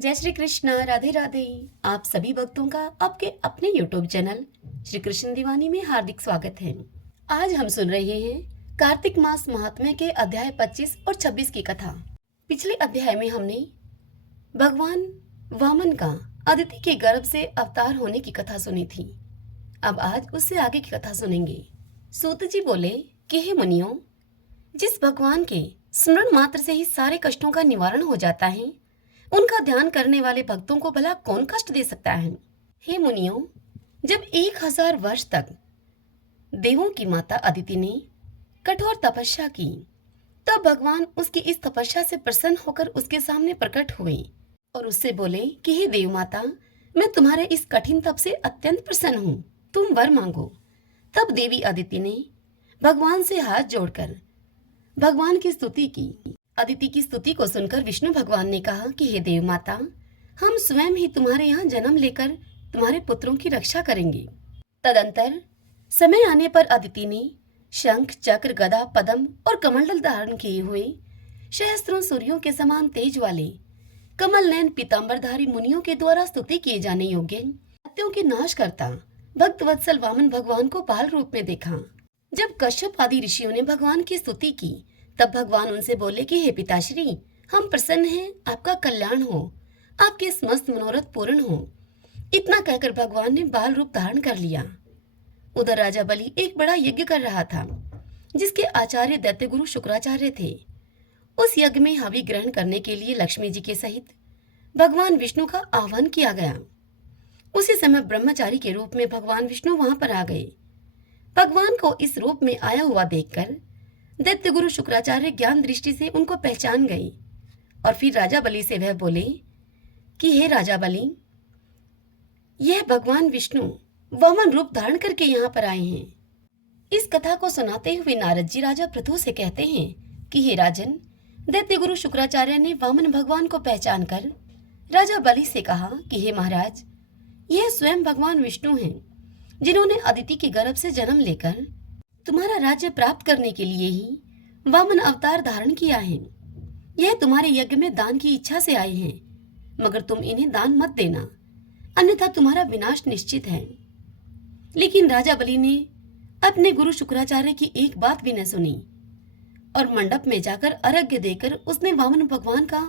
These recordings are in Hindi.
जय श्री कृष्ण, राधे राधे। आप सभी भक्तों का आपके अपने YouTube चैनल श्री कृष्ण दीवानी में हार्दिक स्वागत है। आज हम सुन रहे हैं कार्तिक मास महात्म्य के अध्याय 25 और 26 की कथा। पिछले अध्याय में हमने भगवान वामन का अदिति के गर्भ से अवतार होने की कथा सुनी थी। अब आज उससे आगे की कथा सुनेंगे। सूत जी बोले कि हे मुनियों, जिस भगवान के स्मरण मात्र से ही सारे कष्टों का निवारण हो जाता है, उनका ध्यान करने वाले भक्तों को भला कौन कष्ट दे सकता है। हे मुनियों, जब 1000 वर्ष तक देवों की माता अदिति ने कठोर तपस्या की, तब भगवान उसकी इस तपस्या से प्रसन्न होकर उसके सामने प्रकट हुए और उससे बोले कि हे देव माता, मैं तुम्हारे इस कठिन तप से अत्यंत प्रसन्न हूँ, तुम वर मांगो। तब देवी अदिति ने भगवान से हाथ जोड़कर भगवान की स्तुति की। अदिति की स्तुति को सुनकर विष्णु भगवान ने कहा कि हे देव माता, हम स्वयं ही तुम्हारे यहाँ जन्म लेकर तुम्हारे पुत्रों की रक्षा करेंगे। तदंतर समय आने पर अदिति ने शंख, चक्र, गदा, पद्म और कमंडल धारण किए हुए सहस्त्रों सूर्यों के समान तेज वाले कमल नयन पीतांबरधारी मुनियों के द्वारा स्तुति किए जाने योग्य सत्यों के नाश करता भक्त वत्सल वामन भगवान को बाल रूप में देखा। जब कश्यप आदि ऋषियों ने भगवान की स्तुति की, तब भगवान उनसे बोले कि हे पिताश्री, हम प्रसन्न हैं, आपका कल्याण हो, आपके समस्त मनोरथ पूर्ण हो। इतना कहकर भगवान ने बाल रूप धारण कर लिया। उधर राजा बलि एक बड़ा यज्ञ कर रहा था, जिसके आचार्य दैत्य गुरु शुक्राचार्य थे। उस यज्ञ में हवि ग्रहण करने के लिए लक्ष्मी जी के सहित भगवान विष्णु का आह्वान किया गया। उसी समय ब्रह्मचारी के रूप में भगवान विष्णु वहां पर आ गए। भगवान को इस रूप में आया हुआ देखकर दैत्य गुरु शुक्राचार्य ज्ञान दृष्टि से उनको पहचान गए और फिर राजा बलि से वह बोले कि हे राजा बलि, यह भगवान विष्णु वामन रूप धारण करके यहाँ पर आए हैं। इस कथा को सुनाते हुए नारद जी राजा पृथु से कहते हैं कि हे राजन, दैत्य गुरु शुक्राचार्य ने वामन भगवान को पहचान कर राजा बलि से कहा कि हे महाराज, यह स्वयं भगवान विष्णु हैं, जिन्होंने अदिति के गर्भ से जन्म लेकर तुम्हारा राज्य प्राप्त करने के लिए ही वामन अवतार धारण किया है। यह तुम्हारे यज्ञ में दान की इच्छा से आए हैं, मगर तुम इन्हें दान मत देना, अन्यथा तुम्हारा विनाश निश्चित है। लेकिन राजा बलि ने अपने गुरु शुक्राचार्य की एक बात भी न सुनी और मंडप में जाकर अर्घ्य देकर उसने वामन भगवान का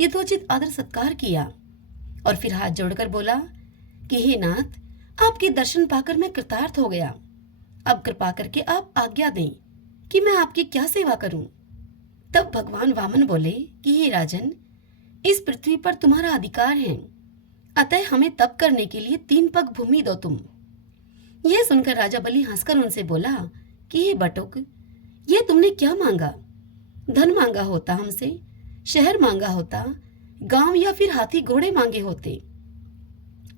यथोचित आदर सत्कार किया और फिर हाथ जोड़कर बोला कि हे नाथ, आपके दर्शन पाकर मैं कृतार्थ हो गया। अब कृपा करके आप आज्ञा दें कि मैं आपकी क्या सेवा करूं। तब भगवान वामन बोले कि हे राजन, इस पृथ्वी पर तुम्हारा अधिकार है, अतः हमें तप करने के लिए 3 पग भूमि दो तुम। यह सुनकर राजा बलि हंसकर उनसे बोला कि हे बटुक, यह तुमने क्या मांगा? धन मांगा होता हमसे, शहर मांगा होता, गांव या फिर हाथी घोड़े मांगे होते।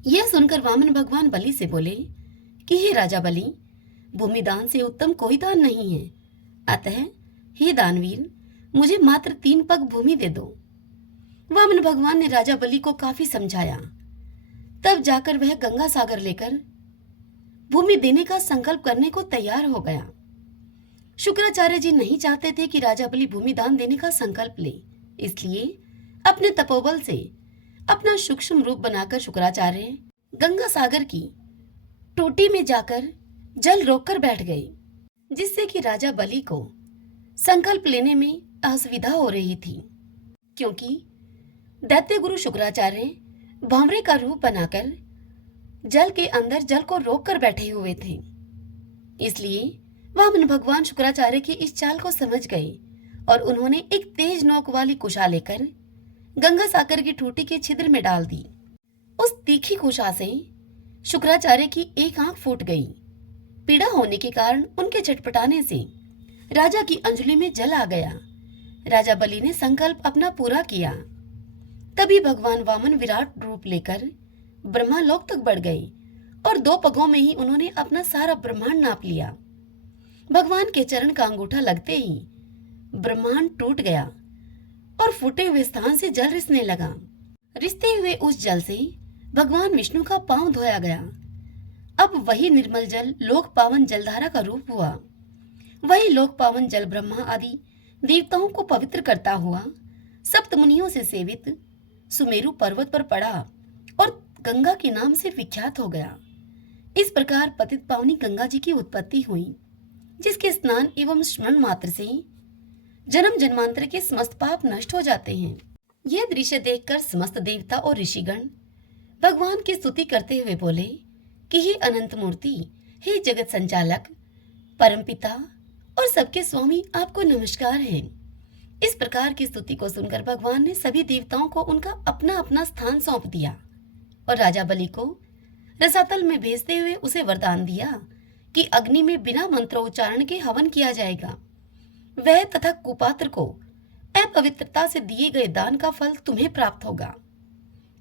यह सुनकर वामन भगवान बलि से बोले कि हे राजा बलि, भूमि दान से उत्तम कोई दान नहीं है, अतः हे दानवीर, मुझे मात्र 3 पग भूमि दे दो। वामन भगवान ने राजा बलि को काफी समझाया, तब जाकर वह गंगा सागर लेकर भूमि देने का संकल्प करने को तैयार हो गया। शुक्राचार्य जी नहीं चाहते थे कि राजा बलि भूमि दान देने का संकल्प ले, इसलिए अपने तपोबल से अपना सूक्ष्म रूप बनाकर शुक्राचार्य गंगा सागर की टोटी में जाकर जल रोककर बैठ गए, जिससे कि राजा बलि को संकल्प लेने में असुविधा हो रही थी, क्योंकि दैत्य गुरु शुक्राचार्य भांवरे का रूप बनाकर जल के अंदर जल को रोककर बैठे हुए थे। इसलिए वामन भगवान शुक्राचार्य की इस चाल को समझ गए और उन्होंने एक तेज नोक वाली कुशा लेकर गंगा सागर की टोटी के छिद्र में डाल दी। उस तीखी कुशा से शुक्राचार्य की एक आंख फूट गई। पीड़ा होने के कारण उनके छटपटाने से राजा की अंजलि में जल आ गया। राजा बलि ने संकल्प अपना पूरा किया। तभी भगवान वामन विराट रूप लेकर ब्रह्मालोक तक बढ़ गए और 2 पगों में ही उन्होंने अपना सारा ब्रह्मांड नाप लिया। भगवान के चरण का अंगूठा लगते ही ब्रह्मांड टूट गया और फूटे हुए स्थान से जल रिसने लगा। रिसते हुए उस जल से भगवान विष्णु का पांव धोया गया। अब वही निर्मल जल लोक पावन जलधारा का रूप हुआ। वही लोक पावन जल ब्रह्मा आदि देवताओं को पवित्र करता हुआ सप्त मुनियों से सेवित सुमेरु पर्वत पर पड़ा और गंगा के नाम से विख्यात हो गया। इस प्रकार पतित पावनी गंगा जी की उत्पत्ति हुई, जिसके स्नान एवं स्मरण मात्र से जन्म जन्मांतर के समस्त पाप नष्ट हो जाते हैं। यह दृश्य देखकर समस्त देवता और ऋषिगण भगवान की स्तुति करते हुए बोले कि हे अनंत मूर्ति, हे जगत संचालक, परमपिता और सबके स्वामी, आपको नमस्कार है। इस प्रकार की स्तुति को सुनकर भगवान ने सभी देवताओं को उनका अपना अपना स्थान सौंप दिया और राजा बलि को रसातल में भेजते हुए उसे वरदान दिया कि अग्नि में बिना मंत्रोच्चारण के हवन किया जाएगा। वह तथा कुपात्र को अपवित्रता से दिए गए दान का फल तुम्हें प्राप्त होगा।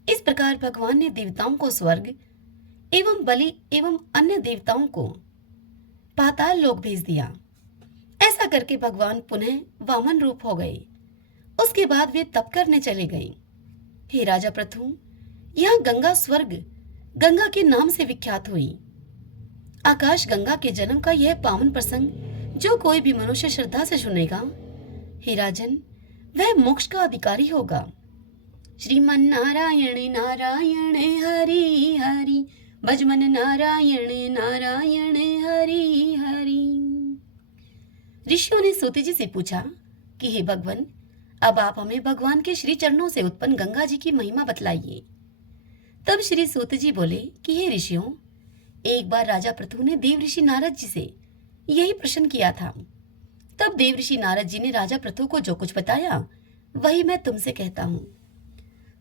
इस प्रकार भगवान ने देवताओं को स्वर्ग एवं बलि एवं अन्य देवताओं को पाताल लोक भेज दिया। ऐसा करके भगवान पुनः वामन रूप हो गए। उसके बाद वे तप करने चले गए। हे राजा प्रथु, यह गंगा स्वर्ग गंगा के नाम से विख्यात हुई। आकाश गंगा के जन्म का यह पावन प्रसंग जो कोई भी मनुष्य श्रद्धा से सुनेगा, हे राजन, वह मोक्ष का अधिकारी होगा। श्रीमन नारायण नारायण हरि हरि, भजमन नारायण नारायण हरि हरि। ऋषियों ने सूत जी से पूछा कि हे भगवान, अब आप हमें भगवान के श्री चरणों से उत्पन्न गंगा जी की महिमा बतलाइए। तब श्री सूत जी बोले कि हे ऋषियों, एक बार राजा पृथु ने देव ऋषि नारद जी से यही प्रश्न किया था। तब देव ऋषि नारद जी ने राजा पृथु को जो कुछ बताया वही मैं तुमसे कहता हूँ।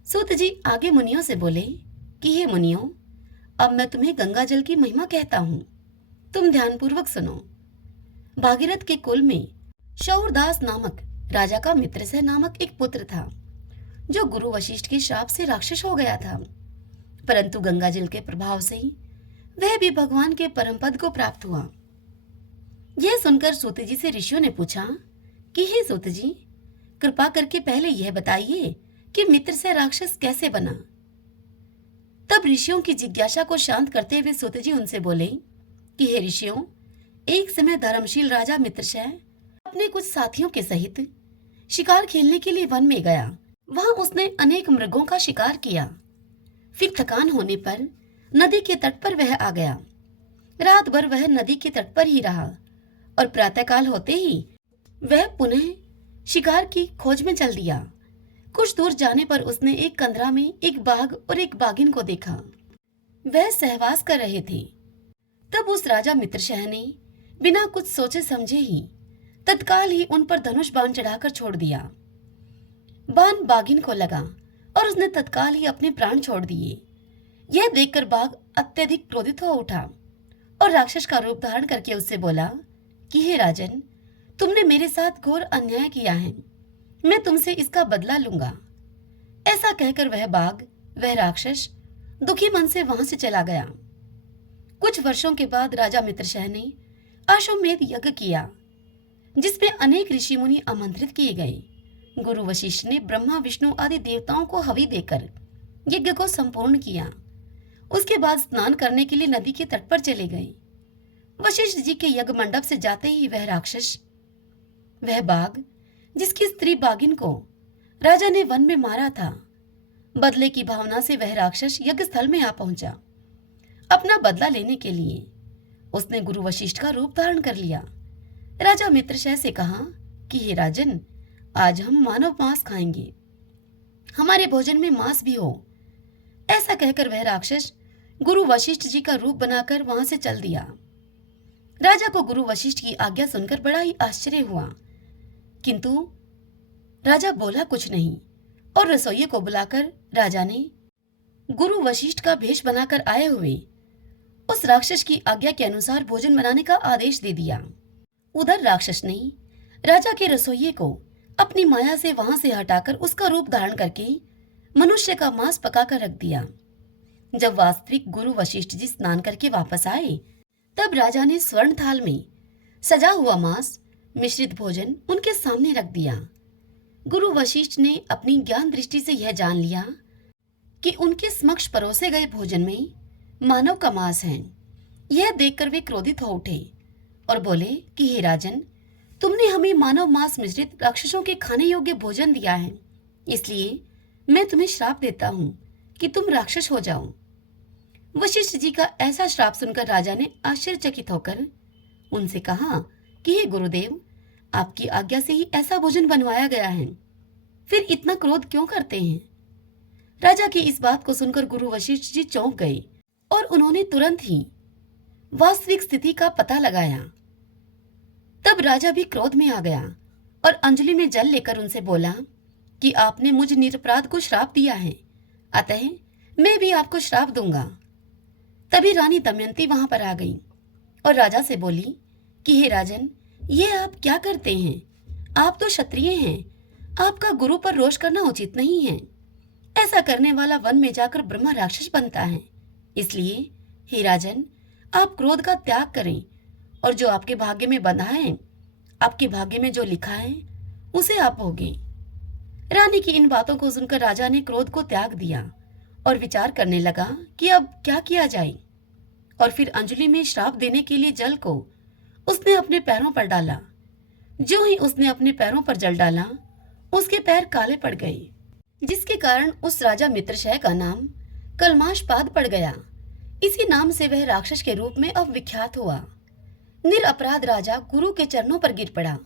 सूत जी आगे मुनियों से बोले कि हे मुनियों, अब मैं तुम्हें गंगा जल की महिमा कहता हूँ, तुम ध्यानपूर्वक सुनो। भागीरथ के कुल में शौरदास नामक राजा का मित्रसेन नामक एक पुत्र था, जो गुरु वशिष्ठ के श्राप से राक्षस हो गया था। परंतु गंगा जल के प्रभाव से वह भी भगवान के परम पद को प्राप्त हुआ। यह सुनकर सूत जी से ऋषियों ने पूछा कि हे सूत जी, कृपा करके पहले यह बताइए कि मित्र से राक्षस कैसे बना। तब ऋषियों की जिज्ञासा को शांत करते हुए सूत जी उनसे बोले कि हे ऋषियों, एक समय धर्मशील राजा मित्रशय अपने कुछ साथियों के सहित शिकार खेलने के लिए वन में गया। वहां उसने अनेक मृगों का शिकार किया। फिर थकान होने पर नदी के तट पर वह आ गया। रात भर वह नदी के तट पर ही रहा और प्रातःकाल होते ही वह पुनः शिकार की खोज में चल दिया। कुछ दूर जाने पर उसने एक कंदरा में एक बाघ और एक बाघिन को देखा। वह सहवास कर रहे थे। तब उस राजा मित्रशह ने बिना कुछ सोचे समझे ही तत्काल ही उन पर धनुष बाण चढ़ाकर छोड़ दिया। बाण बाघिन को लगा और उसने तत्काल ही अपने प्राण छोड़ दिए। यह देखकर बाघ अत्यधिक क्रोधित हो उठा और राक्षस का रूप धारण करके उससे बोला कि हे राजन, तुमने मेरे साथ घोर अन्याय किया है, मैं तुमसे इसका बदला लूंगा। ऐसा कहकर वह बाघ, वह राक्षस दुखी मन से वहां से चला गया। कुछ वर्षों के बाद राजा मित्रशह ने अश्वमेध यज्ञ किया, जिसमें अनेक ऋषि मुनि आमंत्रित किए गए। गुरु वशिष्ठ ने ब्रह्मा विष्णु आदि देवताओं को हवि देकर यज्ञ को संपूर्ण किया। उसके बाद स्नान करने के लिए नदी के तट पर चले गए। वशिष्ठ जी के यज्ञ मंडप से जाते ही वह राक्षस, वह बाघ जिसकी स्त्री बाघिन को राजा ने वन में मारा था, बदले की भावना से वह राक्षस यज्ञ स्थल में आ पहुंचा। अपना बदला लेने के लिए उसने गुरु वशिष्ठ का रूप धारण कर लिया। राजा मित्रशह से कहा कि हे राजन, आज हम मानव मांस खाएंगे, हमारे भोजन में मांस भी हो। ऐसा कहकर वह राक्षस गुरु वशिष्ठ जी का रूप बनाकर वहां से चल दिया। राजा को गुरु वशिष्ठ की आज्ञा सुनकर बड़ा ही आश्चर्य हुआ, किंतु राजा बोला कुछ नहीं और रसोइये को बुलाकर राजा ने गुरु वशिष्ठ का भेष बनाकर आए हुए उस राक्षस की आज्ञा के अनुसार भोजन बनाने का आदेश दे दिया। उधर राक्षस ने राजा के रसोइये को अपनी माया से वहां से हटाकर उसका रूप धारण करके मनुष्य का मांस पकाकर रख दिया। जब वास्तविक गुरु वशिष्ठ जी स्नान करके वापस आए, तब राजा ने स्वर्ण थाल में सजा हुआ मांस मिश्रित भोजन उनके सामने रख दिया। गुरु वशिष्ठ ने अपनी ज्ञान दृष्टि से यह जान लिया कि उनके समक्ष परोसे गए भोजन में मानव का मांस है। यह देखकर वे क्रोधित हो उठे और बोले कि हे राजन, तुमने हमें मानव मांस मिश्रित राक्षसों के खाने योग्य भोजन दिया है, इसलिए मैं तुम्हें श्राप देता हूँ कि तुम राक्षस हो जाओ। वशिष्ठ जी का ऐसा श्राप सुनकर राजा ने आश्चर्यचकित होकर उनसे कहा कि हे गुरुदेव, आपकी आज्ञा से ही ऐसा भोजन बनवाया गया है, फिर इतना क्रोध क्यों करते हैं? राजा की इस बात को सुनकर गुरु वशिष्ठ जी चौंक गए और उन्होंने तुरंत ही वास्तविक स्थिति का पता लगाया। तब राजा भी क्रोध में आ गया और अंजलि में जल लेकर उनसे बोला कि आपने मुझ निरपराध को श्राप दिया है, अतः मैं भी आपको श्राप दूंगा। तभी रानी दमयंती वहां पर आ गई और राजा से बोली कि हे राजन, ये आप क्या करते हैं? आप तो क्षत्रिय हैं, आपका गुरु पर रोष करना उचित नहीं है। ऐसा करने वाला वन में जाकर ब्रह्मा राक्षस बनता है। इसलिए हे राजन, आप क्रोध का त्याग करें और जो आपके भाग्य में बंधा है, आपके भाग्य में जो लिखा है, उसे आप भोगे। रानी की इन बातों को सुनकर राजा ने क्रोध को त्याग दिया और विचार करने लगा कि अब क्या किया जाए। और फिर अंजलि में श्राप देने के लिए जल को उसने अपने पैरों पर डाला। जो ही उसने अपने पैरों पर जल डाला, उसके पैर काले पड़ गए, जिसके कारण उस राजा मित्रशय का नाम कलमाशपाद पड़ गया। इसी नाम से वह राक्षस के रूप में अब विख्यात हुआ। निरपराध राजा गुरु के चरणों पर गिर पड़ा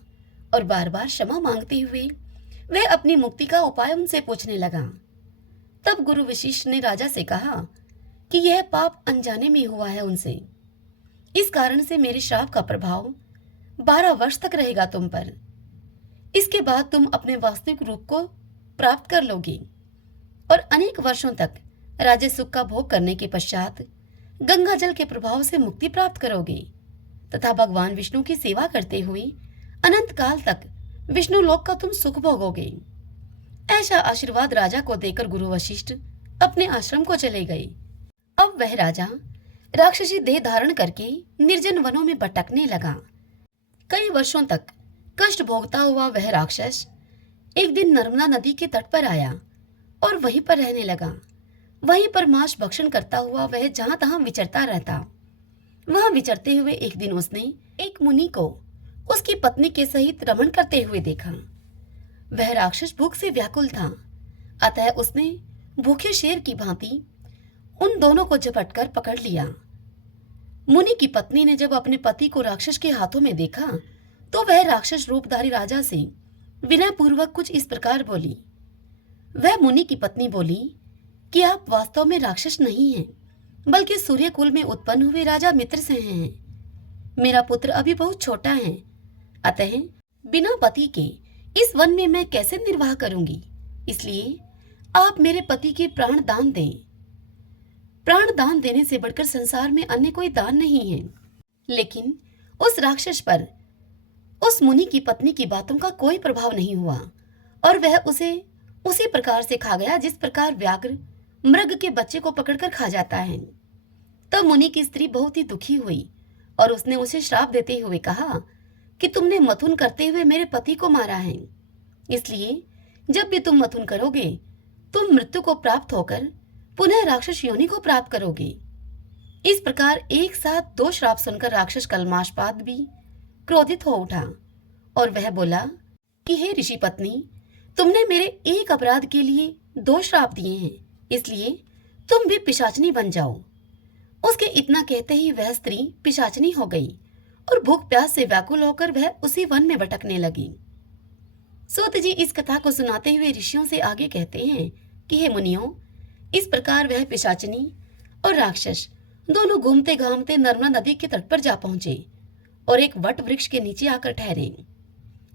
और बार बार क्षमा मांगते हुए वह अपनी मुक्ति का उपाय उनसे पूछने लगा। तब गुरु वशिष्ठ ने राजा से कहा कि यह पाप अनजाने में हुआ है उनसे, इस कारण से मेरे श्राप का प्रभाव 12 वर्ष तक रहेगा तुम पर। इसके बाद तुम अपने वास्तविक रूप को प्राप्त कर लोगे और अनेक वर्षों तक राज्य सुख का भोग करने के पश्चात गंगा जल के प्रभाव से मुक्ति प्राप्त करोगे तथा भगवान विष्णु की सेवा करते हुए अनंत काल तक विष्णु लोक का तुम सुख भोगोगे। ऐसा आशीर्वाद राजा को देकर गुरु वशिष्ठ अपने आश्रम को चले गए। अब वह राजा राक्षसी देह धारण करके निर्जन वनों में भटकने लगा। कई वर्षों तक कष्ट भोगता हुआ वह राक्षस एक दिन नर्मदा नदी के तट पर आया और वहीं पर रहने लगा। वहीं पर मांस भक्षण करता हुआ वह जहां तहां विचरता रहता। वहां विचरते हुए एक दिन उसने एक मुनि को उसकी पत्नी के सहित रमण करते हुए देखा। वह राक्षस भूख से व्याकुल था, अतः उसने भूखे शेर की भांति उन दोनों को झपटकर पकड़ लिया। मुनि की पत्नी ने जब अपने पति को राक्षस के हाथों में देखा तो वह राक्षस रूपधारी राजा से विनय पूर्वक कुछ इस प्रकार बोली। वह मुनि की पत्नी बोली कि आप वास्तव में राक्षस नहीं हैं, बल्कि सूर्य कुल में उत्पन्न हुए राजा मित्र से हैं। मेरा पुत्र अभी बहुत छोटा है, अतः बिना पति के इस वन में मैं कैसे निर्वाह करूंगी, इसलिए आप मेरे पति के प्राण दान दें। प्राण दान देने से बढ़कर संसार में अन्य कोई दान नहीं है। लेकिन उस राक्षस पर उस मुनि की पत्नी की बातों का कोई प्रभाव नहीं हुआ और वह उसे उसी प्रकार से खा गया जिस प्रकार व्याघ्र मृग के बच्चे को पकड़कर खा जाता है। तब मुनि की स्त्री बहुत ही दुखी हुई और उसने उसे श्राप देते हुए कहा कि तुमने मथुन करते हुए मेरे पति को मारा है, इसलिए जब भी तुम मथुन करोगे तुम मृत्यु को प्राप्त होकर पुनः राक्षस योनि को प्राप्त करोगे। इस प्रकार एक साथ 2 श्राप सुनकर राक्षस कलमाशपाद भी क्रोधित हो उठा और वह बोला कि हे ऋषि पत्नी, तुमने मेरे एक अपराध के लिए 2 श्राप दिए हैं, इसलिए तुम भी पिशाचनी बन जाओ। उसके इतना कहते ही वह स्त्री पिशाचनी हो गई और भूख प्यास से व्याकुल होकर वह उसी वन में भटकने लगी। सूत जी इस कथा को सुनाते हुए ऋषियों से आगे कहते हैं कि हे मुनियों, इस प्रकार वह पिशाचनी और राक्षस दोनों घूमते घामते नर्मदा नदी के तट पर जा पहुंचे और एक वट वृक्ष के नीचे आकर ठहरे।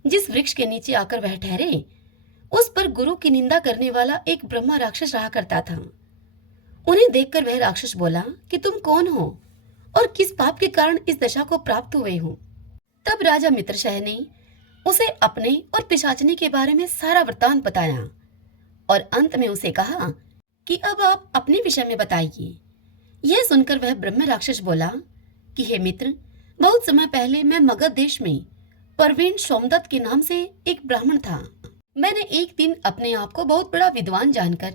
जिस वृक्ष के नीचे आकर वह ठहरे उस पर गुरु की निंदा करने वाला एक ब्रह्मा राक्षस रहा करता था। उन्हें देखकर वह राक्षस बोला कि तुम कौन हो और किस पाप के कारण इस दशा को प्राप्त हुए हो। तब राजा मित्रशह ने उसे अपने और पिशाचनी के बारे में सारा वृत्तांत बताया और अंत में उसे कहा कि अब आप अपने विषय में बताइए। यह सुनकर वह ब्रह्म राक्षस बोला कि हे मित्र, बहुत समय पहले मैं मगध देश में परवीन सोमदत्त के नाम से एक ब्राह्मण था। मैंने एक दिन अपने आप को बहुत बड़ा विद्वान जानकर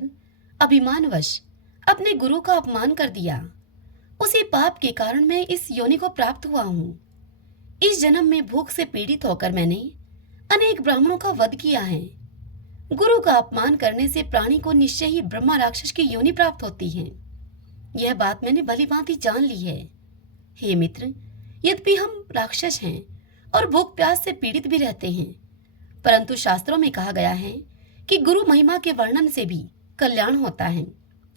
अभिमानवश अपने गुरु का अपमान कर दिया। उसी पाप के कारण मैं इस योनि को प्राप्त हुआ हूँ। इस जन्म में भूख से पीड़ित होकर मैंने अनेक ब्राह्मणों का वध किया है। गुरु का अपमान करने से प्राणी को निश्चय ही ब्रह्मा राक्षस की योनि प्राप्त होती है। यह बात मैंने भली भांति जान ली है। हे मित्र, यद्यपि हम राक्षस हैं और भूख प्यास से पीड़ित भी रहते हैं, परंतु शास्त्रों में कहा गया है कि गुरु महिमा के वर्णन से भी कल्याण होता है,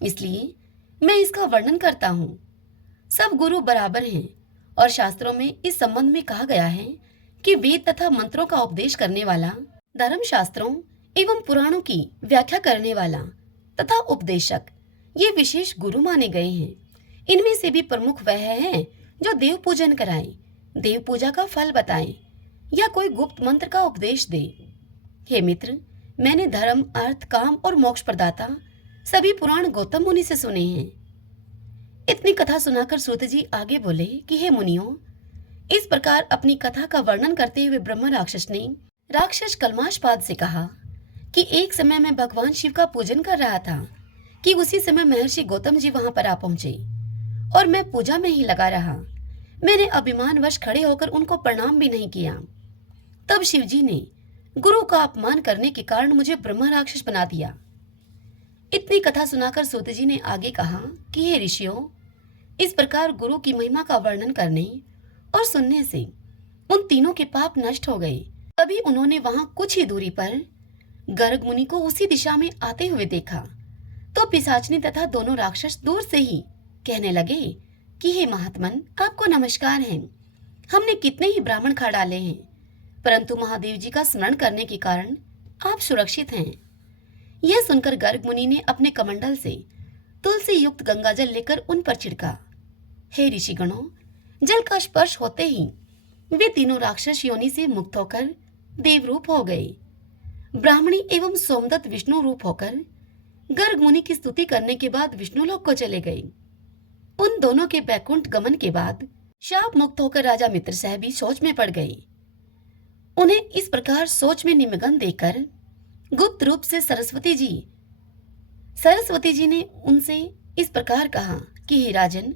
इसलिए मैं इसका वर्णन करता हूँ। सब गुरु बराबर हैं और शास्त्रों में इस संबंध में कहा गया है कि वेद तथा मंत्रों का उपदेश करने वाला, धर्म शास्त्रों एवं पुराणों की व्याख्या करने वाला तथा उपदेशक ये विशेष गुरु माने गए हैं। इनमें से भी प्रमुख वह है जो देव पूजन कराए, देव पूजा का फल बताए या कोई गुप्त मंत्र का उपदेश दे। हे मित्र, मैंने धर्म, अर्थ, काम और मोक्ष प्रदाता सभी पुराण गौतम मुनि से सुने हैं। इतनी कथा सुनाकर सूत जी आगे बोले कि हे मुनियों, इस प्रकार अपनी कथा का वर्णन करते हुए ब्रह्म राक्षस ने राक्षस कल्माशपाद से कहा कि एक समय मैं भगवान शिव का पूजन कर रहा था कि उसी समय महर्षि गौतम जी वहां पर आ पहुंचे और मैं पूजा में ही लगा रहा। मैंने अभिमानवश खड़े होकर उनको प्रणाम भी नहीं किया। तब शिव जी ने गुरु का अपमान करने के कारण मुझे ब्रह्म राक्षस बना दिया। इतनी कथा सुनाकर सूत जी ने आगे कहा कि हे ऋषियों, इस प्रकार गुरु की महिमा का वर्णन करने और सुनने से उन तीनों के पाप नष्ट हो गए। तभी उन्होंने वहां कुछ ही दूरी पर गर्ग मुनि को उसी दिशा में आते हुए देखा तो पिशाचनी तथा दोनों राक्षस दूर से ही कहने लगे कि हे महात्मन, आपको नमस्कार है। हमने कितने ही ब्राह्मण खा डाले हैं, परंतु महादेव जी का स्मरण करने के कारण आप सुरक्षित हैं। यह सुनकर गर्ग मुनि ने अपने कमंडल से तुलसी युक्त गंगाजल लेकर उन पर छिड़का। हे ऋषिगणों, जल का स्पर्श होते ही वे तीनों राक्षस योनि से मुक्त होकर देवरूप हो गए। ब्राह्मणी एवं सोमदत्त विष्णु रूप होकर गर्ग मुनि की स्तुति करने के बाद विष्णुलोक को चले गए। उन दोनों के बैकुंठ गमन के बाद शाप मुक्त होकर राजा मित्रसेन भी सोच में पड़ गए। उन्हें इस प्रकार सोच में निमग्न देखकर गुप्त रूप से सरस्वती जी ने उनसे इस प्रकार कहा कि हे राजन,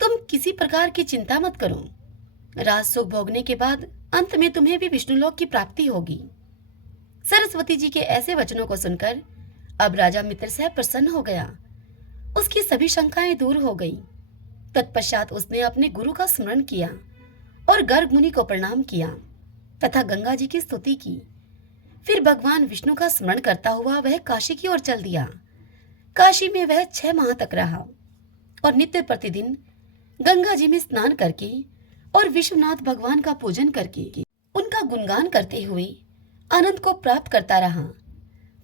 तुम किसी प्रकार की चिंता मत करो। राज सुख भोगने के बाद अंत में तुम्हें भी विष्णुलोक की प्राप्ति होगी। सरस्वती जी के ऐसे वचनों को सुनकर अब राजा मित्रसेन प्रसन्न हो गया। उसकी सभी शंकाएं दूर हो गई। तत्पश्चात उसने अपने गुरु का स्मरण किया और गर्ग मुनि को प्रणाम किया तथा गंगा जी की स्तुति की। फिर भगवान विष्णु का स्मरण करता हुआ वह काशी की ओर चल दिया। काशी में वह 6 माह तक रहा और नित्य प्रतिदिन गंगा जी में स्नान करके और विश्वनाथ भगवान का पूजन करके उनका गुणगान करते हुए आनंद को प्राप्त करता रहा।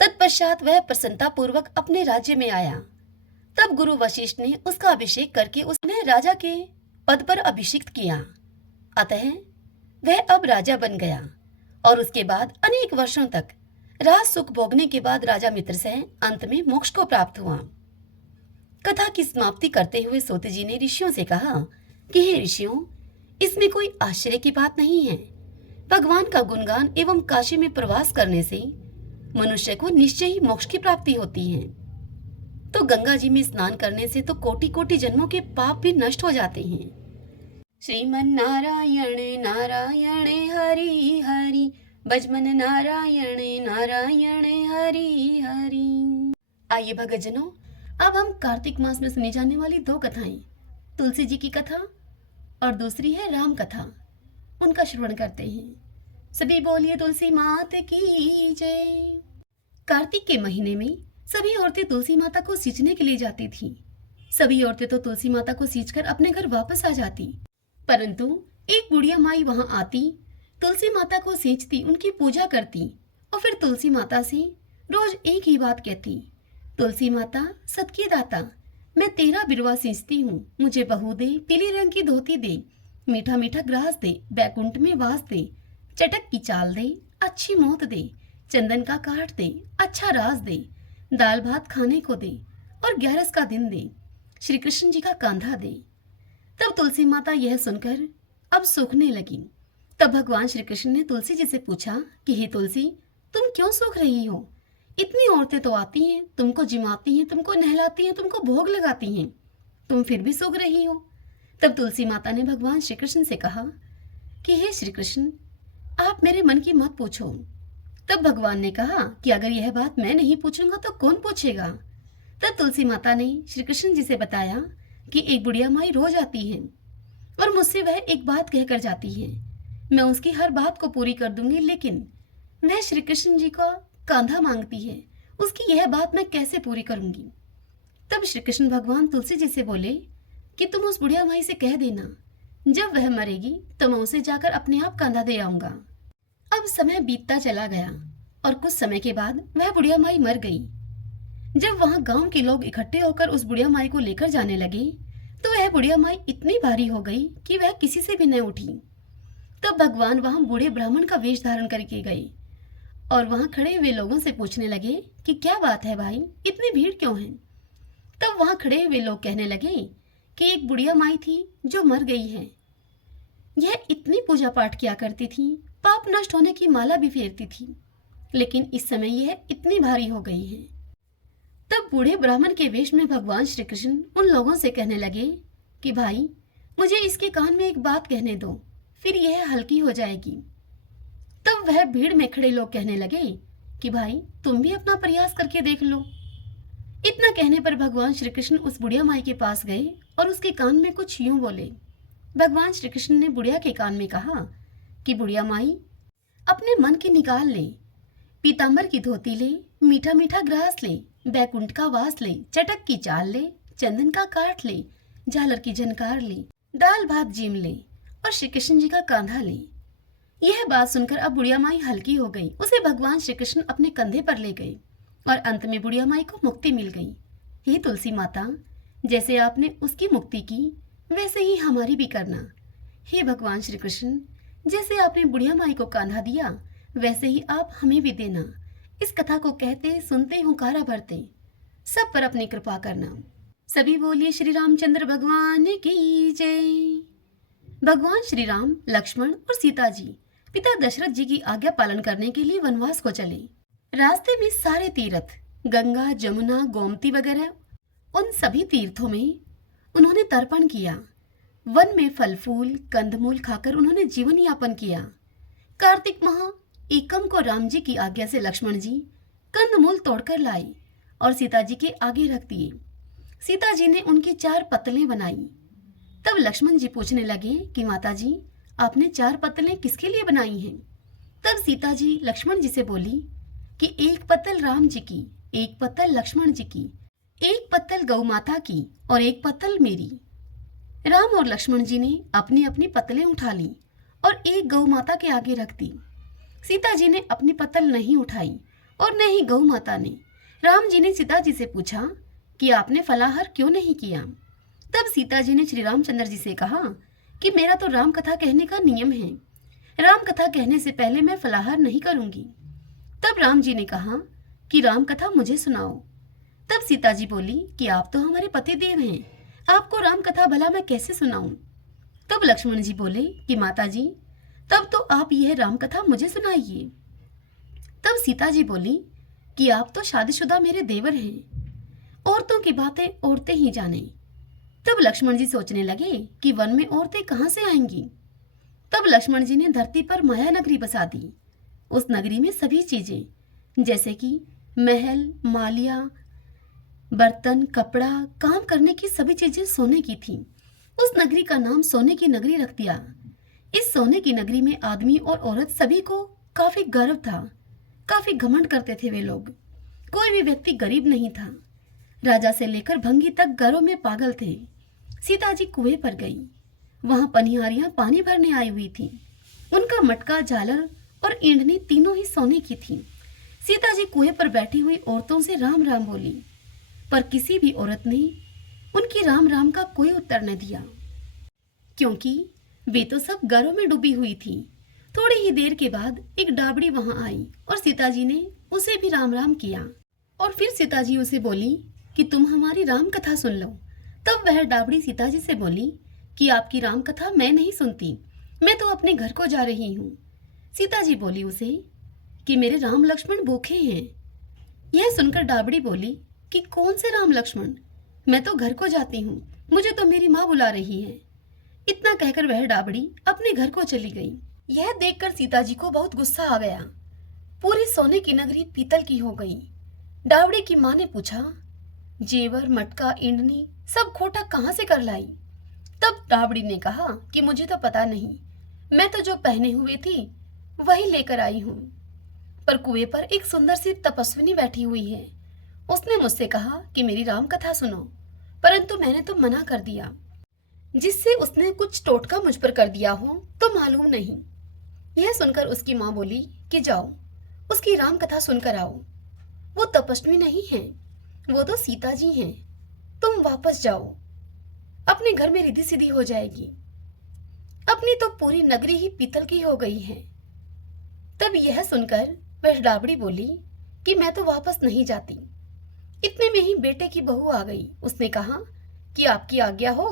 तत्पश्चात वह प्रसन्नता पूर्वक अपने राज्य में आया। तब गुरु वशिष्ठ ने उसका अभिषेक करके उसने राजा के पद पर अभिषिक्त किया। अतः वह अब राजा बन गया और उसके बाद अनेक वर्षों तक राज सुख भोगने के बाद राजा मित्रसेन अंत में मोक्ष को प्राप्त हुआ। कथा की समाप्ति करते हुए सूत जी ने ऋषियों से कहा कि हे ऋषियों, इसमें कोई आश्चर्य की बात नहीं है। भगवान का गुणगान एवं काशी में प्रवास करने से मनुष्य को निश्चय ही मोक्ष की प्राप्ति होती है। तो गंगा जी में स्नान करने से तो कोटि कोटि जन्मों के पाप भी नष्ट हो जाते हैं। श्रीमन नारायण नारायण हरि हरि, भजमन नारायण नारायण हरि हरि। आइए भक्तजनों, अब हम कार्तिक मास में सुनी जाने वाली 2 कथाएं, तुलसी जी की कथा और दूसरी है राम कथा, उनका श्रवण करते हैं। सभी बोलिए तुलसी मात की जय। कार्तिक के महीने में सभी औरतें तुलसी माता को सींचने के लिए जाती थीं। सभी औरतें तो तुलसी माता को सींचकर अपने घर वापस आ जाती, परंतु एक बुढ़िया माई वहां आती, तुलसी माता को सींचती, उनकी पूजा करती और फिर तुलसी माता से रोज एक ही बात कहती, तुलसी माता सबकी दाता, मैं तेरा बिरवा सींचती हूँ, मुझे बहू दे, पीले रंग की धोती दे, मीठा मीठा ग्रास दे, बैकुंठ में वास दे, चटक की चाल दे, अच्छी मौत दे, चंदन का काठ दे, अच्छा राज दे, दाल भात खाने को दे और 11 का दिन दे, श्री कृष्ण जी का कांधा दे। तब तुलसी माता यह सुनकर अब सूखने लगी। तब भगवान श्री कृष्ण ने तुलसी जी से पूछा कि हे तुलसी, तुम क्यों सूख रही हो? इतनी औरतें तो आती हैं, तुमको जिमाती हैं, तुमको नहलाती हैं, तुमको भोग लगाती हैं, तुम फिर भी सूख रही हो। तब तुलसी माता ने भगवान श्री कृष्ण से कहा कि हे श्री कृष्ण, आप मेरे मन की मत पूछो। तब भगवान ने कहा कि अगर यह बात मैं नहीं पूछूंगा तो कौन पूछेगा। तब तुलसी माता ने श्री कृष्ण जी से बताया कि एक बुढ़िया माई रोज आती है और मुझसे वह एक बात कहकर जाती है। मैं उसकी हर बात को पूरी कर दूंगी, लेकिन वह श्री कृष्ण जी का कांधा मांगती है। उसकी यह बात मैं कैसे पूरी करूंगी। तब श्री कृष्ण भगवान तुलसी जी से बोले कि तुम उस बुढ़िया माई से कह देना, जब वह मरेगी तो मैं उसे जाकर अपने आप कंधा दे आऊंगा। अब समय बीतता चला गया और कुछ समय के बाद वह बुढ़िया माई मर गई। जब वहां गांव के लोग इकट्ठे होकर उस बुढ़िया माई को लेकर जाने लगे तो वह बुढ़िया माई इतनी भारी हो गई कि वह किसी से भी न उठी। तब भगवान वहां बूढ़े ब्राह्मण का वेश धारण करके गए और वहां खड़े हुए लोगों से पूछने लगे कि क्या बात है भाई, इतनी भीड़ क्यों है। तब वहां खड़े हुए लोग कहने लगे कि एक बुढ़िया माई थी जो मर गई है। यह इतनी पूजा पाठ किया करती थी, पाप नष्ट होने की माला भी फेरती थी, लेकिन इस समय यह इतनी भारी हो गई है। तब बूढ़े ब्राह्मण के वेश में भगवान श्री कृष्ण उन लोगों से कहने लगे कि भाई, मुझे इसके कान में एक बात कहने दो, फिर यह हल्की हो जाएगी। तब वह भीड़ में खड़े लोग कहने लगे कि भाई, तुम भी अपना प्रयास करके देख लो। इतना कहने पर भगवान श्री कृष्ण उस बुढ़िया माई के पास गए और उसके कान में कुछ यूं बोले। भगवान श्री कृष्ण ने बुढ़िया के कान में कहा कि बुढ़िया माई, अपने मन की निकाल ले, पीतांबर की धोती ले, मीठा मीठा ग्रास ले, बैकुंठ का वास ले, चटक की चाल ले, चंदन का काठ ले, झालर की झनकार ले, दाल भात जीम ले और श्री कृष्ण जी का कांधा ले। यह बात सुनकर अब बुढ़िया माई हल्की हो गई। उसे भगवान श्री कृष्ण अपने कंधे पर ले गए और अंत में बुढ़िया माई को मुक्ति मिल गई। हे तुलसी माता, जैसे आपने उसकी मुक्ति की वैसे ही हमारी भी करना। हे भगवान श्री कृष्ण, जैसे आपने बुढ़िया माई को कांधा दिया वैसे ही आप हमें भी देना। इस कथा को कहते सुनते हुंकारा भरते सब पर अपनी कृपा करना। सभी बोलिए श्री रामचंद्र भगवान की जय। भगवान श्री राम, लक्ष्मण और सीता जी पिता दशरथ जी की आज्ञा पालन करने के लिए वनवास को चले। रास्ते में सारे तीर्थ, गंगा, जमुना, गोमती वगैरह, उन सभी तीर्थों में उन्होंने तर्पण किया। वन में फल फूल कंदमूल खाकर उन्होंने जीवन यापन किया। कार्तिक माह एकम को राम जी की आज्ञा से लक्ष्मण जी कंदमूल तोड़कर लाए और सीता जी के आगे रख दिए। सीता जी ने उनकी 4 पत्तलें बनाई। तब लक्ष्मण जी पूछने लगे कि माता जी, आपने 4 पत्तलें किसके लिए बनाई हैं। तब सीता जी लक्ष्मण जी से बोली कि एक पत्तल राम जी की, एक पत्तल लक्ष्मण जी की, एक पत्तल गौ माता की और एक पत्तल मेरी। राम और लक्ष्मण जी ने अपनी अपनी पत्तलें उठा ली और एक गौ माता के आगे रख दी। सीता जी ने अपनी पत्तल नहीं उठाई और न ही गौ माता ने। राम जी ने सीता जी से पूछा कि आपने फलाहार क्यों नहीं किया। तब सीता जी ने श्री रामचंद्र जी से कहा कि मेरा तो राम कथा कहने का नियम है, राम कथा कहने से पहले मैं फलाहार नहीं करूंगी। तब राम जी ने कहा कि राम कथा मुझे सुनाओ। तब सीता जी बोली कि आप तो हमारे पति देव हैं, आपको राम कथा भला मैं कैसे सुनाऊं। तब लक्ष्मण जी बोले कि माता जी, तब तो आप यह राम कथा मुझे सुनाइए। तब सीता जी बोली कि आप तो शादीशुदा मेरे देवर हैं, औरतों की बातें औरतें ही जाने। तब लक्ष्मण जी सोचने लगे कि वन में औरतें कहां से आएंगी। तब लक्ष्मण जी ने धरती पर माया नगरी बसा दी। उस नगरी में सभी चीजें जैसे कि महल, मालिया, बर्तन, कपड़ा, काम करने की सभी चीजें सोने की थीं। उस नगरी का नाम सोने की नगरी रख दिया। इस सोने की नगरी में आदमी और औरत सभी को काफी गर्व था, काफी घमंड करते थे वे लोग। कोई भी व्यक्ति गरीब नहीं था। राजा से लेकर भंगी तक घरों में पागल थे। सीता जी कुएं पर गई। वहां पनिहारियां पानी भरने आई हुई थी। उनका मटका, झालर और ईंधनी तीनों ही सोने की थी। सीता जी कुएं पर बैठी हुई औरतों से राम राम बोली, पर किसी भी औरत ने उनकी राम राम का कोई उत्तर न दिया, क्योंकि वे तो सब घरों में डूबी हुई थी। थोड़ी ही देर के बाद एक डाबड़ी वहां आई और सीता जी ने उसे भी राम राम किया और फिर सीता जी उसे बोली कि तुम हमारी राम कथा सुन लो। तब वह डाबड़ी सीता जी से बोली कि आपकी राम कथा मैं नहीं सुनती, मैं तो अपने घर को जा रही हूँ। सीता जी बोली उसे कि मेरे राम लक्ष्मण भूखे हैं। यह सुनकर डाबड़ी बोली कि कौन से राम लक्ष्मण, मैं तो घर को जाती हूँ, मुझे तो मेरी माँ बुला रही है। इतना कहकर वह डाबड़ी अपने घर को चली गई। यह देखकर सीता जी को बहुत गुस्सा आ गया। पूरी सोने की नगरी पीतल की हो गई। डावड़ी की माँ ने पूछा, जेवर मटका इंडनी सब खोटा कहाँ से कर लाई? तब डावड़ी ने कहा कि मुझे तो पता नहीं, मैं तो जो पहने हुए थी वही लेकर आई हूँ। पर कुएं पर एक सुंदर सी तपस्विनी बैठी हुई है। उसने मुझसे कहा कि मेरी राम कथा सुनो, परंतु मैंने तो मना कर दिया। जिससे उसने कुछ टोटका मुझ पर कर दिया हो तो मालूम नहीं। यह सुनकर उसकी माँ बोली कि जाओ, उसकी राम कथा सुनकर आओ। वो तपस्वी नहीं है, वो तो सीता जी हैं। तुम वापस जाओ, अपने घर में रिद्धि सिद्धि हो जाएगी। अपनी तो पूरी नगरी ही पीतल की हो गई है। तब यह सुनकर वह डाबड़ी बोली कि मैं तो वापस नहीं जाती। इतने में ही बेटे की बहू आ गई। उसने कहा कि आपकी आज्ञा हो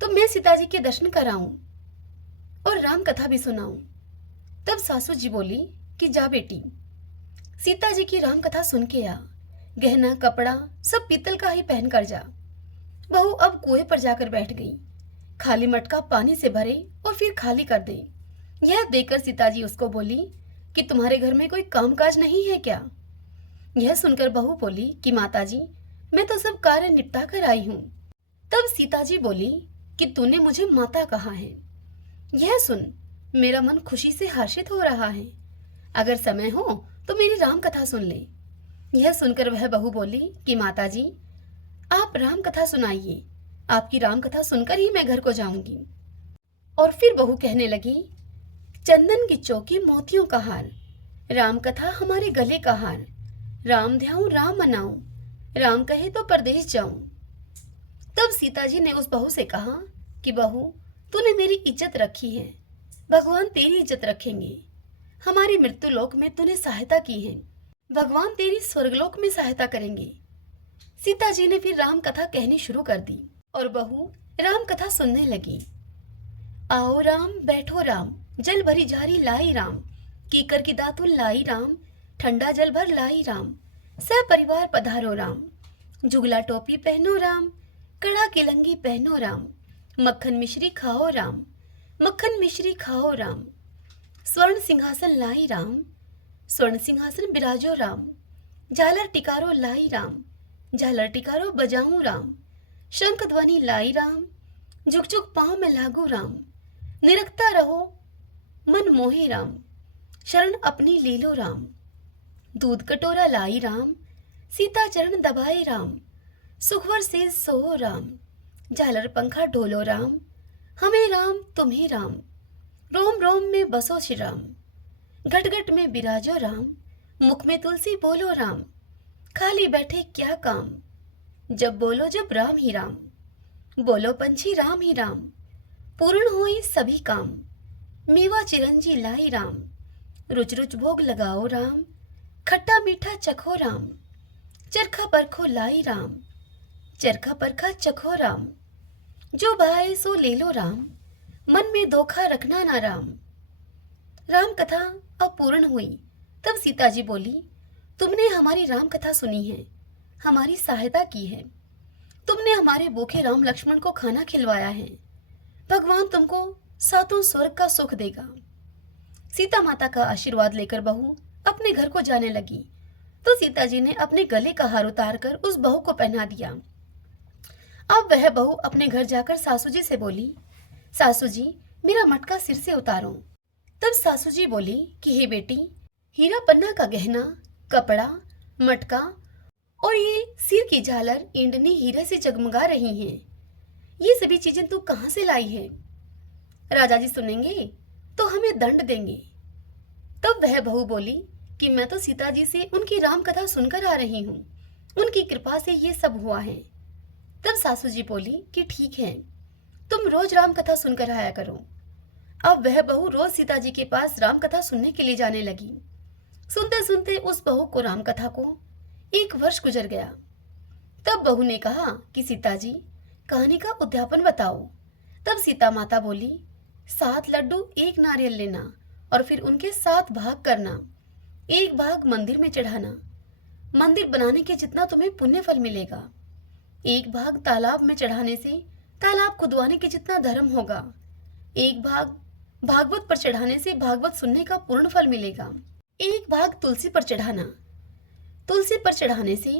तो मैं सीता जी के दर्शन कराऊं और राम कथा भी सुनाऊं। तब सासू जी बोली कि जा बेटी, सीता जी की राम कथा सुन के आ। गहना कपड़ा सब पीतल का ही पहन कर जा। बहू अब कुएं पर जाकर बैठ गई। खाली मटका पानी से भरे और फिर खाली कर दे। यह देखकर सीता जी उसको बोली कि तुम्हारे घर में कोई कामकाज नहीं है क्या? यह सुनकर बहू बोली कि माता जी, मैं तो सब कार्य निपटा कर आई हूँ। तब सीता जी बोली कि तूने मुझे माता कहा है। यह सुन मेरा मन खुशी से हर्षित हो रहा है। अगर समय हो तो मेरी राम कथा सुन ले। यह सुनकर वह बहू बोली कि माता जी, आप राम कथा सुनाइए। आपकी राम कथा सुनकर ही मैं घर को जाऊंगी। और फिर बहू कहने लगी, चंदन की चौकी मोतियों का हार, राम कथा हमारे गले का हार। राम ध्याऊं राम मनाऊं, राम कहे तो परदेश जाऊं। तब सीता जी ने उस बहू से कहा कि बहू, तूने मेरी इज्जत रखी है, भगवान तेरी इज्जत रखेंगे। हमारी मृत्यु लोक में तूने सहायता की है, भगवान तेरी स्वर्गलोक में सहायता करेंगे। सीता जी ने फिर राम कथा कहनी शुरू कर दी और बहू राम कथा सुनने लगी। आओ राम बैठो राम, जल भरी झारी लाई राम। कीकर की दातुन लाई राम, ठंडा जल भर लाई राम। सब परिवार पधारो राम, जुगला टोपी पहनो राम। कड़ा की लंगी पहनो राम, मक्खन मिश्री खाओ राम। मक्खन मिश्री खाओ राम। स्वर्ण सिंहासन लाई राम, स्वर्ण सिंहासन बिराजो राम। झालर टिकारो लाई राम, झालर टिकारो बजाऊं राम। शंख ध्वनि लाई राम, झुक झुक पांव में लागू राम। निरखता रहो मन मोहे राम, शरण अपनी ले लो राम। दूध कटोरा लाई राम, सीता चरण दबाए राम। सुखवर से सो राम, झालर पंखा ढोलो राम। हमें राम तुम्हें राम, रोम रोम में बसो श्री राम। घट घट में बिराजो राम, मुख में तुलसी बोलो राम। खाली बैठे क्या काम, जब बोलो जब राम ही राम। बोलो पंछी राम ही राम, पूर्ण होई सभी काम। मेवा चिरंजी लाई राम, रुच रुच भोग लगाओ राम। खट्टा मीठा चखो राम, चरखा परखो लाई राम। चरखा परखा चखो राम, जो भाए सो ले लो राम। मन में धोखा रखना ना राम। राम कथा अब पूर्ण हुई। तब सीता जी बोली, तुमने हमारी राम कथा सुनी है, हमारी सहायता की है। तुमने हमारे भूखे राम लक्ष्मण को खाना खिलवाया है। भगवान तुमको सातों स्वर्ग का सुख देगा। सीता माता का आशीर्वाद लेकर बहू अपने घर को जाने लगी तो सीता जी ने अपने गले का हार उतार कर उस बहू को पहना दिया। अब वह बहू अपने घर जाकर सासू जी से बोली, सासू जी, मेरा मटका सिर से उतारो। तब सासू जी बोली कि हे बेटी, हीरा पन्ना का गहना, कपड़ा, मटका और ये सिर की झालर इंडनी हीरे से जगमगा रही हैं। ये सभी चीजें तू कहाँ से लाई है? राजा जी सुनेंगे तो हमें दंड देंगे। तब वह बहू बोली कि मैं तो सीता जी से उनकी राम कथा सुनकर आ रही हूँ, उनकी कृपा से ये सब हुआ है। तब सासू जी बोली कि ठीक है, तुम रोज राम कथा सुनकर आया करो। अब वह बहू रोज सीता जी के पास राम कथा सुनने के लिए जाने लगी। सुनते सुनते उस बहू को राम कथा को 1 वर्ष गुजर गया। तब बहू ने कहा कि सीता जी, कहानी का उद्यापन बताओ। तब सीता माता बोली, 7 लड्डू 1 नारियल लेना और फिर उनके 7 भाग करना। 1 भाग मंदिर में चढ़ाना, मंदिर बनाने के जितना तुम्हें पुण्य फल मिलेगा। 1 भाग तालाब में चढ़ाने से तालाब खुदवाने के जितना धर्म होगा। 1 भाग भागवत पर चढ़ाने से भागवत सुनने का पूर्ण फल मिलेगा। एक भाग तुलसी पर चढ़ाना। तुलसी पर चढ़ाने से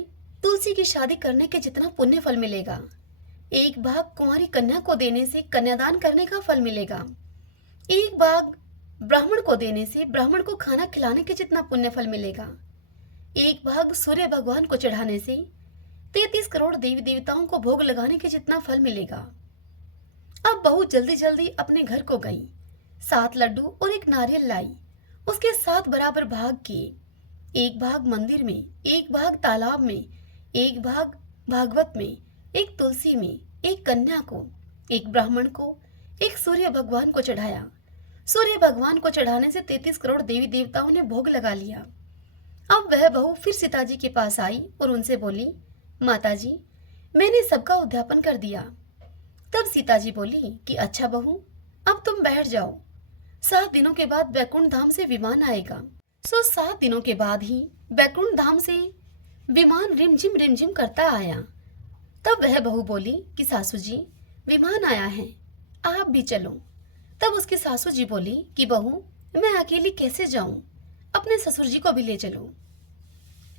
तुलसी की शादी करने के जितना पुण्य फल मिलेगा, एक भाग कुंवारी कन्या को देने से कन्यादान करने का फल मिलेगा, एक भाग ब्राह्मण को देने से ब्राह्मण को खाना खिलाने के जितना पुण्य फल मिलेगा, एक भाग सूर्य भगवान को चढ़ाने से 33 करोड़ देवी देवताओं को भोग लगाने के जितना फल मिलेगा। अब बहू जल्दी जल्दी अपने घर को गई, 7 लड्डू और एक नारियल लाई। उसके 7 बराबर भाग किए, एक भाग मंदिर में, एक भाग तालाब में, एक भाग भागवत में, एक तुलसी में, एक कन्या को, एक ब्राह्मण को, एक सूर्य भगवान को चढ़ाया। सूर्य भगवान को चढ़ाने से 33 करोड़ देवी देवताओं ने भोग लगा लिया। अब वह बहू फिर सीता जी के पास आई और उनसे बोली, माता जी, मैंने सबका उद्यापन कर दिया। तब सीता जी बोली कि अच्छा बहू, अब तुम बैठ जाओ, 7 दिनों के बाद बैकुंठ धाम से विमान आएगा। 7 दिनों के बाद ही बैकुंठ धाम से विमान रिमझिम करता आया। तब वह बहू बोली कि सासू जी, विमान आया है, आप भी चलो। तब उसकी सासू जी बोली कि बहू, मैं अकेली कैसे जाऊं, अपने ससुर जी को भी ले चलो,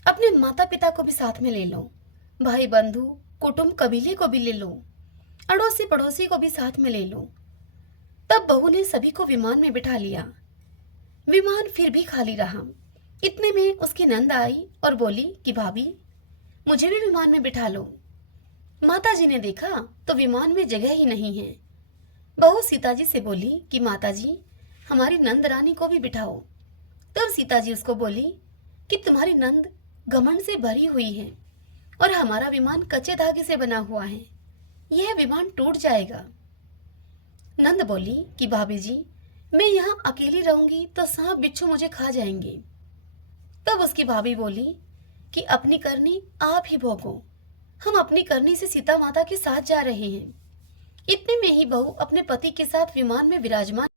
अपने माता पिता को भी साथ में ले लो, भाई बंधु कुटुंब कबीले को भी ले लो, अड़ोसी पड़ोसी को भी साथ में ले लो। तब बहू ने सभी को विमान में बिठा लिया। विमान फिर भी खाली रहा। इतने में उसकी नंद आई और बोली कि भाभी, मुझे भी विमान में बिठा लो। माता जी ने देखा तो विमान में जगह ही नहीं है। बहू सीता जी से बोली कि माता जी, हमारी नंद रानी को भी बिठाओ। तब सीता जी उसको बोली कि तुम्हारी नंद घमंड से भरी हुई है और हमारा विमान कच्चे धागे से बना हुआ है, यह विमान टूट जाएगा। नंद बोली कि भाभी जी, मैं यहाँ अकेली रहूंगी तो सांप बिच्छू मुझे खा जाएंगे। तब उसकी भाभी बोली कि अपनी करनी आप ही भोगो, हम अपनी करनी से सीता माता के साथ जा रहे हैं। इतने में ही बहू अपने पति के साथ विमान में विराजमान